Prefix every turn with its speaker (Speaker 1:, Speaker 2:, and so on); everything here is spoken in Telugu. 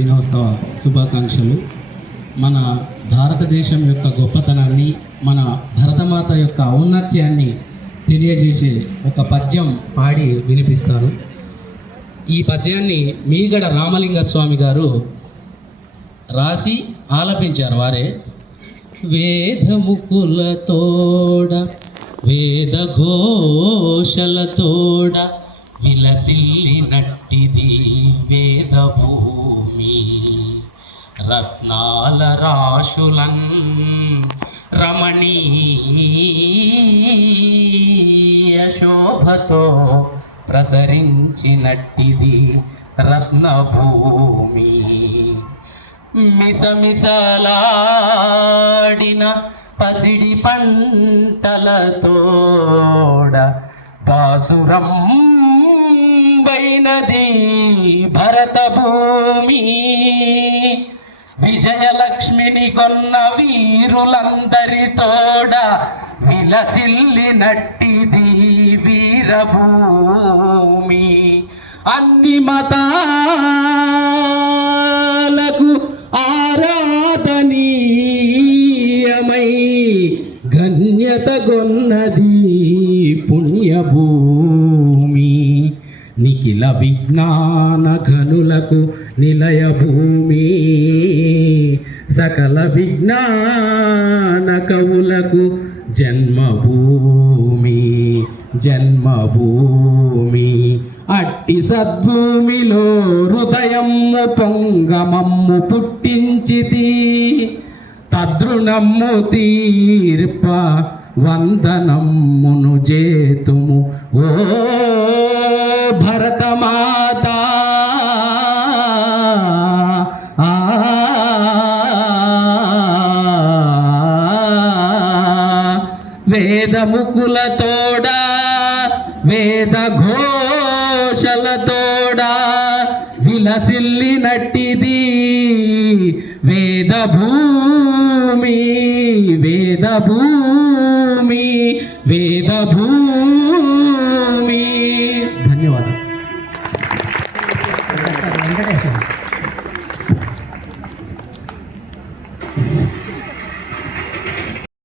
Speaker 1: దినోత్సవ శుభాకాంక్షలు. మన భారతదేశం యొక్క గొప్పతనాన్ని మన భరతమాత యొక్క ఔన్నత్యాన్ని తెలియజేసే ఒక పద్యం పాడి వినిపిస్తాను ఈ పద్యాన్ని మీగడ రామలింగ స్వామి గారు రాసి ఆలపించారు వారే. వేదముకులతోడ వేదఘోషలతోడ విలసిల్లినట్టిది వేద రత్నాల రాశులన్ రమణీయ శోభతో ప్రసరించినట్టిది రత్నభూమి. మిసమిసలాడిన పసిడి పంటలతోడ బాసురం వైనది భరతభూమి. భూమి కొన్న వీరులందరితోడ విలసిల్లినట్టిది వీరభూమి. అన్ని మతాలకు ఆరాధనీయమై గణ్యత గొన్నది పుణ్యభూమి నిఖిల విజ్ఞాన ఘనులకు నిలయ భూమి. సకల విజ్ఞాన కవులకు జన్మభూమి జన్మభూమి. అట్టి సద్భూమిలో హృదయం పొంగమమ్ము పుట్టించితి. తద్రుణమ్ము తీర్ప వందనమ్మును జేతుము ఓ భరతమాత వేదముకుల వేదముకులతోడా వేద ఘోషల ఘోషలతోడా విలసిల్లినట్టిది వేదభూమి వేదభూమి వేదభూమి. ధన్యవాదాలు.